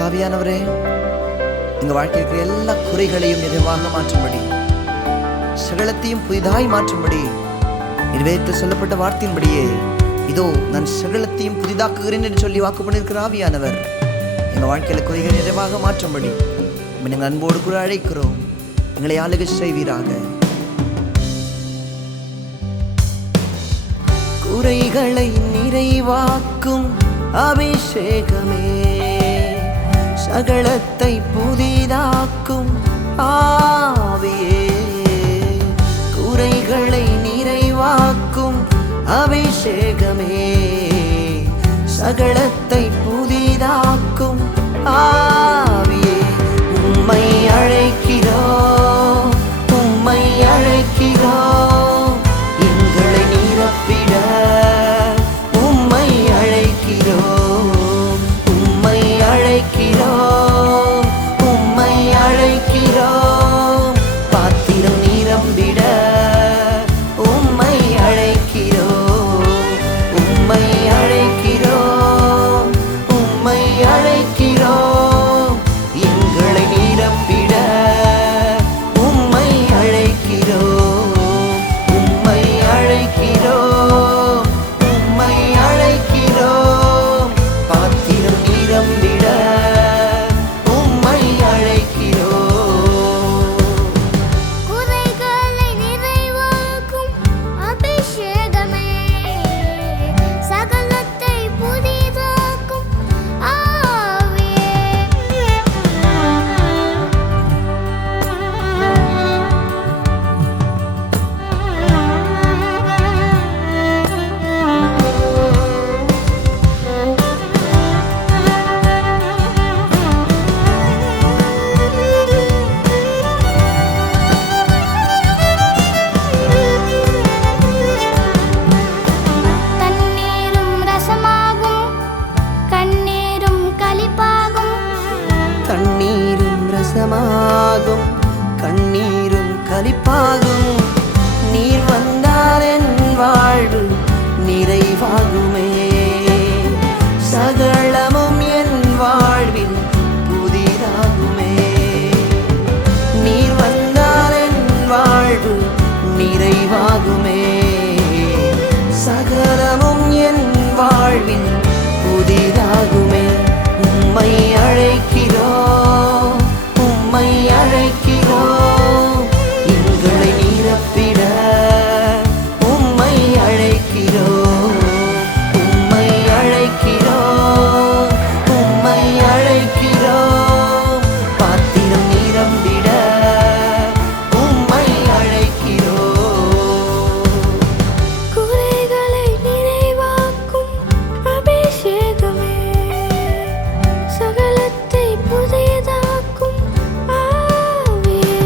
பரிசுத்தாவியானவரே, எங்கள் வாழ்க்கையில் இருக்கிற எல்லா குறைகளையும் நிறைவாக மாற்றும்படி, சகலத்தையும் புதிதாய் மாற்றும்படி நிறைவேற்ற சொல்லப்பட்ட வார்த்தையின்படியே இதோ நான் சகலத்தையும் புதிதாக்குகிறேன் என்று சொல்லி வாக்கு பண்ணியிருக்கிற ஆவியானவர் எங்கள் வாழ்க்கையில் குறைகள் நிறைவாக மாற்றும்படி எங்கள் அன்போடு கூட அழைக்கிறோம். எங்களை ஆளுகை செய்வீராக. குறைகளை நிறைவாக்கும் அபிஷேகமே, சகலத்தை புதிதாக்கும் ஆவியே. குறைகளை நிறைவாக்கும் அபிஷேகமே, சகலத்தை புதிதாக்கும் ஆவியே. உம்மை அழைக்கிறோம், உம்மை அழைக்கிறோம், எங்களை நிரப்பிட உம்மை அழைக்கிறோம், உம்மை அழைக்கிறோம், உம்மை அழைக்கிறோம், பாத்திரம் நிரம்பிட உம்மை அழைக்கிறோம், உம்மை அழைக்கிறோம், உம்மை அழைக்கிறோம், எங்களை நிரப்பிட உம்மை அழைக்கிறோம், உம்மை அழைக்கிறோம், உம்மை அழைக்கிறோம், பாத்திரம் நிரம்பிட உம்மை அழைக்கிறோம். குறைகளை நிறைவாக்கும் அபிஷேகமே, சகலத்தை புதிதாக்கும் ஆவியே. தண்ணீரும் ரசமாகும், கண்ணீரும் களிப்பாகும். தண்ணீரும் ரசமாகும், கண்ணீரும் களிப்பாகும். நீர் வந்தால் என் வாழ்வு நிறைவாகுமே, சகலமும் என் வாழ்வில் புதிதாகுமே. நீர் வந்தால் என் வாழ்வு நிறைவாகுமே, சகலமும் என் வாழ்வில் புதிதாகுமே. உம்மை அழைக்கிறோம், உம்மை அழைக்கிறோம், எங்களை நிரப்பிட உம்மை அழைக்கிறோம், உம்மை அழைக்கிறோம், உம்மை அழைக்கிறோம், பாத்திரம் நிரம்பிட உம்மை அழைக்கிறோம். குறைகளை நிறைவாக்கும் அபிஷேகமே, சகலத்தை புதிதாக்கும் ஆவியே.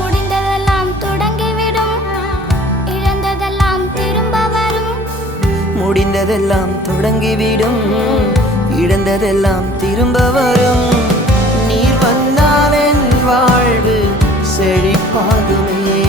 முடிந்ததெல்லாம் தொடங்கிவிடும், இழந்ததெல்லாம் திரும்ப வரும். முடிந்ததெல்லாம் தொடங்கிவிடும், இழந்ததெல்லாம் திரும்ப வரும். நீர் வந்தால் என் வாழ்வு செழிப்பாகுமே,